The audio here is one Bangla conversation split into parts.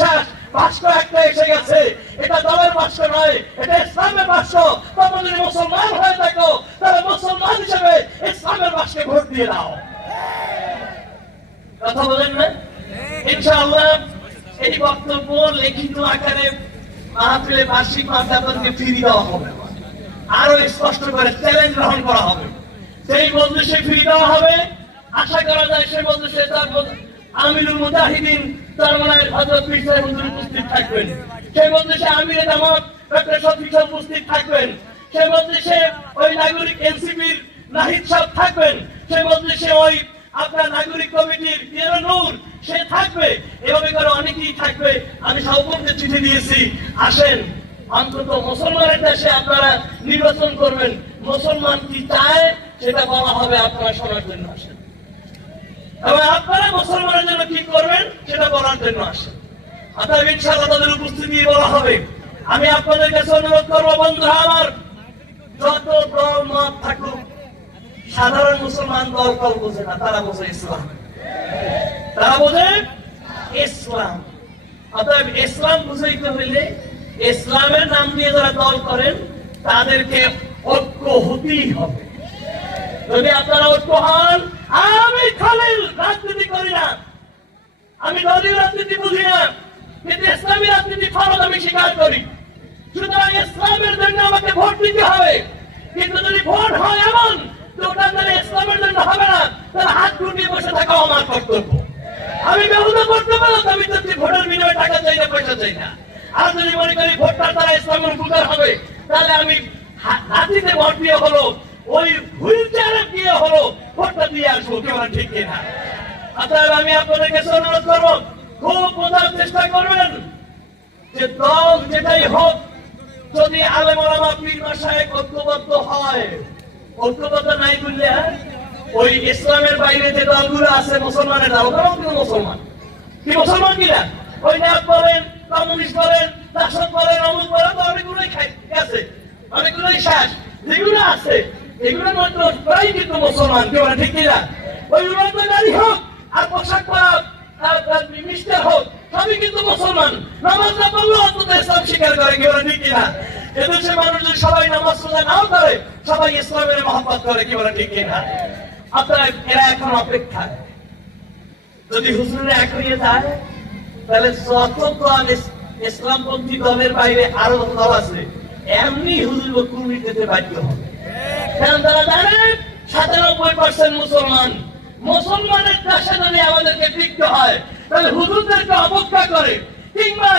শেষ বাস্ক একটা এসে গেছে। এটা দলের বাস্ক নয়, এটা ইসলামের বাস্ক তোমরা যদি মুসলমান হয়ে থাকো, তাহলে মুসলমান হিসেবে ইসলামের বাস্কে ভোট দিয়ে দাও। কথা বলেন না? ইনশাআল্লাহ, এই বক্তব্য লিখিত আকারে মাহফিলে বার্ষিক মাসে ফিরিয়ে দেওয়া হবে। আরও স্পষ্ট করে চ্যালেঞ্জ গ্রহণ করা হবে। সেই মজলিসে ফিরিয়ে দেওয়া হবে, আশা করা যায় সেই সে তার আমিরুল মুজাহিদিন, তার মানে হযরত পীর সাহেব উপস্থিত থাকবেন। সেই মজলিসে আমিরে জামাত ডক্টর শফিক সাহেব উপস্থিত থাকবেন। সেই মজলিসে ওই নাগরিক এনসিপির নাহিদ সাহেব থাকবেন। সেই মজলিসে ওই আপনার নাগরিক কমিটির নূর, সে থাকবে। এভাবে করে অনেকেই থাকবে। আমি সভাপতিকে চিঠি দিয়েছি, আসেন। অন্তত মুসলমানের দেশে আপনারা নির্বাচন করবেন। মুসলমান কি চায়, সেটা বলা হবে আপনারা শোনার জন্য আসেন। এবং আপনারা মুসলমানের জন্য কি করবেন সেটা বলার জন্য আসেন। অর্থাৎ ইনশাআল্লাহ তাদের উপস্থিতি বলা হবে। আমি আপনাদের কাছে অনুরোধ করব, বন্ধুরা, আমার যত দল, মত থাকুক, সাধারণ মুসলমান দল কল বোঝে না, তারা বোঝে ইসলাম। তারা বোঝে ইসলাম। অতএব ইসলাম বুঝাইতে হইলে ইসলামের নাম দিয়ে যারা দল করেন, তাদেরকে ঐক্য হতেই হবে। যদি আপনারা ঐক্য হন আমি খালিল, রাজনীতি করি না। আমি দলীয় রাজনীতি বুঝি না, কিন্তু ইসলামী রাজনীতি ফরজ আমি স্বীকার করি। সুতরাং ইসলামের জন্য আমাকে ভোট দিতে হবে। কিন্তু যদি ভোট হয় এমন, তো ওটা তাহলে ইসলামের জন্য হবে না। তাহলে হাত গুটিয়ে বসে থাকা আমার কর্তব্য। আমি ব্যবহার করতে পারলাম আমি তো ভোটের বিনিময়ে টাকা চাই না, পয়সা চাই না। আর যদি মনে করি ভোটটা তারা ইসলামের উপকার হবে, তাহলে আমি হাতিতে ভোট দিয়ে হলো। ওই হুইল চেয়ারে দিয়ে হলো ভোটটা দিয়ে আসব কেমন ঠিক কিনা। অতএব আমি আপনাদের কাছে অনুরোধ করব, খুব বোঝার চেষ্টা করবেন যে দল যেটাই হোক, যদি আলেম পীর মাসায় ঐক্যবদ্ধ হয়, ঐক্যবদ্ধ নাই বললে হ্যাঁ? ওই ইসলামের বাইরে যে দলগুলো আছে, মুসলমানের দল ওরাও কিন্তু মুসলমান। কি মুসলমান কিনা? ওই নাপ বলেন, কমিউনিস্ট বলেন দাসত বলেন, অমুক বলেন, তো অনেকগুলোই খাই গেছে, অনেকগুলোই শেষ। যেগুলো আছে এগুলো মাত্র প্রায় কিন্তু মুসলমান, কি বলে, ঠিক কিনা? ওই নারী হোক আর পোশাক আর হোক, সবই কিন্তু মুসলমান। নামাজ না অন্তত ইসলাম স্বীকার করে, কি বলে, ঠিক কিনা? মানুষ যদি সবাই নামাজ রোজা নাও করে, সবাই ইসলামের মহব্বত করে, কি বলে, ঠিক কিনা? আপনারা, এরা এখন অপেক্ষায়। যদি হুজুরে এক হয়ে যায়, তাহলে যত ইসলামপন্থী দলের বাইরে আরও দল আছে। এমনি হুজুর কুর্মি যেতে বাধ্য হবে। কারণ পার্সেন্ট মুসলমান। মুসলমানের দেশে যদি আমাদেরকে টিকতে হয়। তাহলে হুজুরদেরকে অবজ্ঞা করে। কিংবা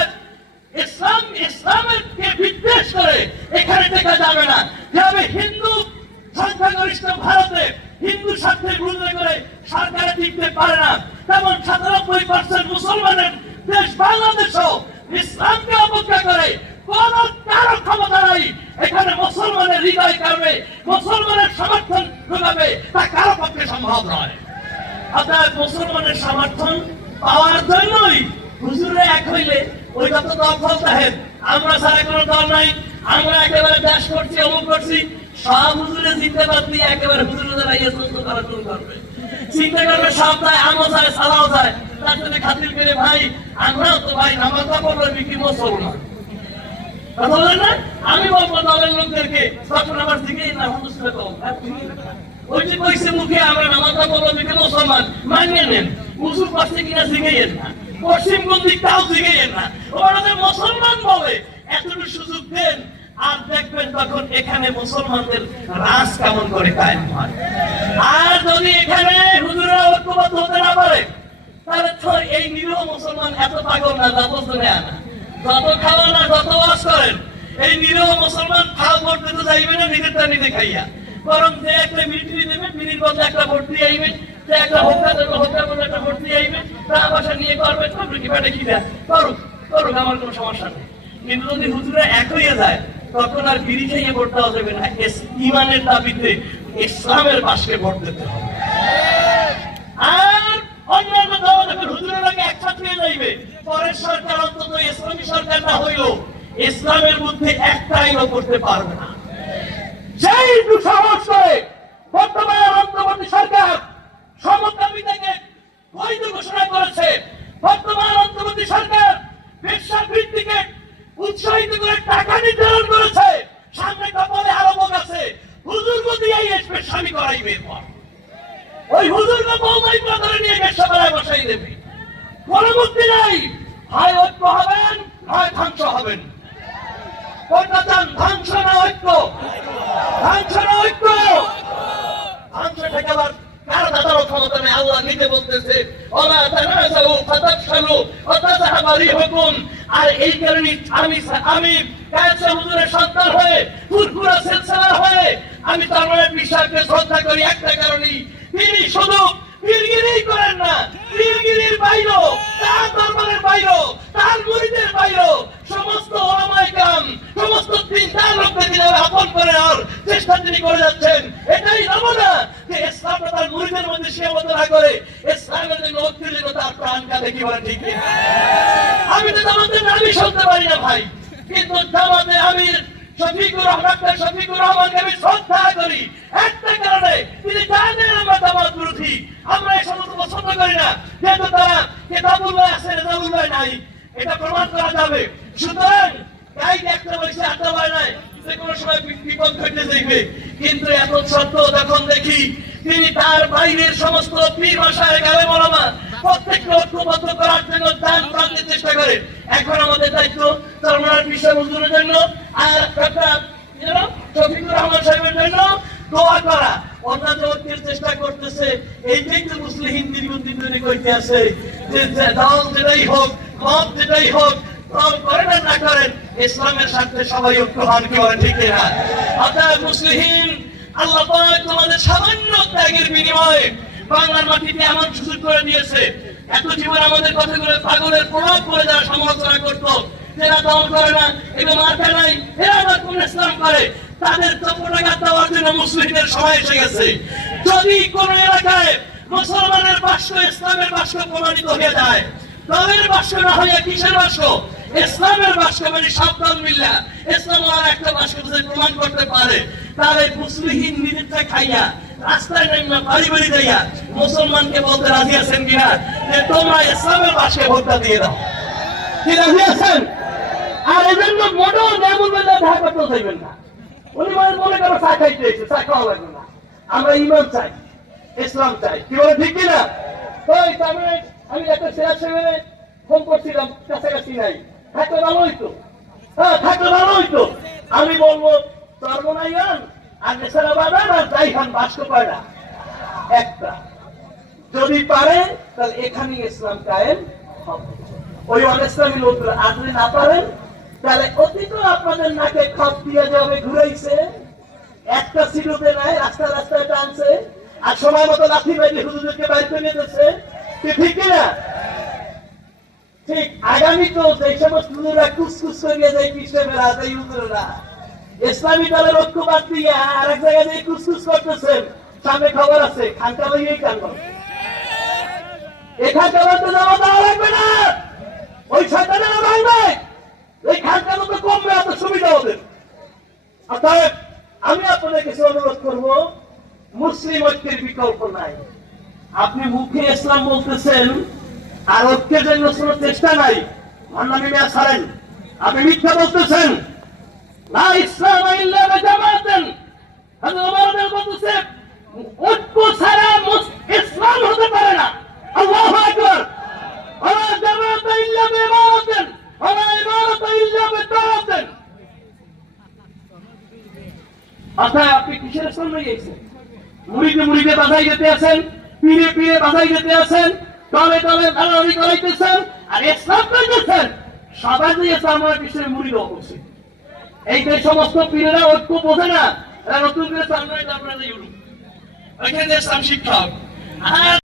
ইসলাম ইসলামের কে বিদ্বেষ করে। এখানে টেকা যাবে না। যেভাবে হিন্দু, সংখ্যাগরিষ্ঠ ভারতে। হিন্দু স্বার্থের বিরুদ্ধে করে সরকারে টিকতে পারে না। তেমন সাতানব্বই পার্সেন্ট মুসলমানের দেশ বাংলাদেশও ইসলামকে অবজ্ঞা করে। কোন কারও ক্ষমতা নাই। এখানে মুসলমানের হৃদয় কারবে মুসলমানের সমর্থন ঢোকাবে তা কারও পক্ষে সম্ভব নয়। অর্থাৎ মুসলমানের সমর্থন পাওয়ার জন্যই হুজুরে এক হইলে ওই যত দখল আমরা ছাড়া কোনো দল নাই, আমরা একেবারে দাস করছি, অমুক করছি, সব হুজুরে জিততে পারছি একেবারে হুজুরে ইয়ে করা শুরু করবে চিন্তা করবে সব যায়, আমও যায়, সালাও যায়, তার জন্য খাতির করে ভাই, আমরাও তো ভাই, নামাজ পড়ল কি মুসলমান? আমি বলব দলের লোকদেরকে তখন আমার দিকে? ওই যে মুখে, আমরা নামাজটা বলব দিকে মুসলমান, মানিয়ে নেন। উসুর পাশে কিনা শিখেইয়েন না। পশ্চিম কোন দিকটাও শিখেইয়েন না। ওরা যে মুসলমান বলে, এতটুকু সুযোগ দেন, আর দেখবেন তখন এখানে মুসলমানদের রাজ কেমন করে কায়েম আর যদি এখানে হুজুরা ঐক্যবদ্ধ তাহলে এই নিরীহ মুসলমান এত পাগল না তা বুঝতে নেয় না। যত খাওয়া না যত করেন, এই নিরীহ মুসলমান তো যাইবে না খাইয়া। বরং যে একটা মিলিটারি মিনির বদলে একটা ভোট যে একটা দেবে একটা ভোট তা বাসা নিয়ে করবে কি কি করুক করুক, আমার কোনো সমস্যা নেই। কিন্তু যদি হুজুরা এক যায়, তখন আর বিড়ি খাইয়ে ভোট দেওয়া যাবে না। ইমানের দাবিতে ইসলামের পাশে ভোট দিতে হবে। আর পরের সরকার অন্তত ইসলামী সরকার না হইলেও ইসলামের মধ্যে একটাই করতে পারবে না। সেই দুঃসাহস করে বর্তমানে অন্তর্বর্তী সরকার বৈধ ঘোষণা করেছে অন্তর্বর্তী সরকার ব্যবসা বৃদ্ধিকে উৎসাহিত করে টাকা নির্ধারণ করেছে। সামনে কপালে আরও বোধ আছে হুজুর দিয়ে আসবে স্বামী করাইবে ওই হুজুর বৌমাই ধরে নিয়ে ব্যবসা করায় বসাই দেবে। কোনো মুক্তি নাই। হয় ঐক্য হবেন হয় ধ্বংস হবেন। কোনটা চান ধ্বংস না ঐক্য? ধ্বংস না ঐক্য? ধ্বংস আর এই কারণে আমি হয়ে আমি তার মানে বিশ্বাসকে শ্রদ্ধা করি। একটা কারণেই তিনি শুধু পীরগিরি করেন না। পীরগিরির বাইরেও, তার দরবারের বাইরেও, তার মুরিদের বাইরেও। সমস্ত ওলামায়ে কাম সমস্ত দিন তার লোককে তিনি আপন করে নেওয়ার চেষ্টা তিনি করে যাচ্ছেন। এটাই নমুনা যে ইসলামটা তার মুরিদের মধ্যে সীমাবদ্ধ না করে ইসলামের জন্য ঐক্যের তার প্রাণ কাঁদে কি বলেন ঠিক আমি তো জামাতের নামই শুনতে পারি না ভাই। কিন্তু জামাতে আমির শফিকুর রহমান শফিকুর রহমানকে আমি শ্রদ্ধা করি একটা কারণে তিনি জানেন আমরা জামাত বিরোধী আমরা এই সমস্ত পছন্দ করি না যেহেতু তারা কেতাবুল্লাহ আছে রেজাবুল্লাহ নাই এটা প্রমাণ করা যাবে। সুতরাং গাই একটা বলছে আড্ডা পায় নাই, যে কোনো সময় বিপদ ঘটে কিন্তু এখন সত্য দেখি, তিনি তার বাইরের সমস্ত পীর ভাষায় ঐক্যবদ্ধ করার জন্য দান চেষ্টা করে। এখন আমাদের দায়িত্ব জন্য আর শফিকুর রহমান সাহেবের জন্য দোয়া করা। চেষ্টা করতেছে। এইটাই তো মুসলিম দীর্ঘদিন ধরে কইতে আছে যে যে দল যেটাই হোক মত যেটাই হোক দল করেন আর না করেন, ইসলামের স্বার্থে সবাই কি বলেন ঠিক না অর্থাৎ মুসলিম, আল্লাহ তোমাদের সামান্য ত্যাগের বিনিময়ে বাংলার মাটিতে এমন সুযোগ করে দিয়েছে। এত জীবন আমাদের কথাগুলো পাগলের প্রভাব করে যারা সমালোচনা করতো করে না মার্কা নাই, এরা আবার কোন ইসলাম করে? তাদের চপটাঘাত দেওয়ার জন্য মুসলিমদের সময় এসে গেছে। যদি কোন এলাকায় মুসলমানের বাক্স ইসলামের বাক্স প্রমাণিত হয়ে যায় দলের বাক্স না হইয়া কিসের বাক্স ইসলামের বাক্স মানে সাবধান মিল্লা। ইসলাম আর একটা বাক্স প্রমাণ করতে পারে। তাহলে মুসলিম নিজেরটা খাইয়া, রাস্তায় নেমে বাড়ি বাড়ি যাইয়া মুসলমানকে বলতে রাজি আছেন কিনা? যে তোমরা ইসলামের ভোটটা দিয়ে দাও। কি রাজি আছেন? আর এই জন্য বেলা দেখা করতে চাইবেন না। উনি মানে চা খাইতে চা খাওয়া লাগবে না। আমরা ইমান চাই, ইসলাম চাই। কি বলে, ঠিক কিনা? আমি একটা সেরা সেভেনে ফোন করছিলাম, কাছাকাছি নাই। থাকলে ভালো হইতো। হ্যাঁ থাকলে ভালো হইতো। আমি বলব, চর্মনাইয়ান, আর নেশারা বাদান আর যাই খান বাস্ক পায়রা একটা। যদি পারে, তাহলে এখানে ইসলাম কায়েম হবে। ওই অনেস্তামি লোকরা যদি না পারেন, তাহলে অতীত আপনাদের নাকে খপ দিয়ে যাবে, ঘুরাইছে। একটা সিটুতে নাই রাস্তা রাস্তায় টানছে। আর সময় মতো লাঠি বাইরে হুজুরকে বাইর কি ইসলামী দলের ঐক্য বাদ দিয়ে আর এক জায়গায় কুসকুস করতেছেন, সামনে খবর আছে, খানকা লইয়েই বলতে যাওয়া দেওয়া লাগবে না। ওই শয়তানেরা ভাঙবে। এই এত সুবিধা ওদের। অতএব আমি আপনাদের কাছে অনুরোধ করব, মুসলিম ঐক্যের বিকল্প নাই। আপনি মুখে ইসলাম বলতেছেন আর ঐক্যের জন্য কোনো চেষ্টা নাই। ভান্ডামি মেয়া ছাড়েন। আপনি মিথ্যা বলতেছেন। না ইসলাম ইল্লা জামাতেন। হযরত ওমর বিন বলতেছে ঐক্য ছাড়া ইসলাম হতে পারে না। আল্লাহু আকবার। ওয়া জামাত ইল্লা বিমারাতেন। ওয়া ইমারাত ইল্লা বিতাআতেন অর্থাৎ আপনি কিসের ইসলাম নিয়ে গেছেন? মুড়িতে মুড়িতে বাধাই যেতে আছেন? পীরে পিড়ে বাধাই যেতে আছেন তলে তলে ভাড়াড়ি করাইতেছেন আর ইসলাম করতেছেন। সবাই যে ইসলাম পিছনে মুড়ি করছে এই যে সমস্ত পীরেরা ঐক্য বোঝে না নতুন করে সামনে আপনারা ইউরোপ। ওইখানে ইসলাম শিক্ষক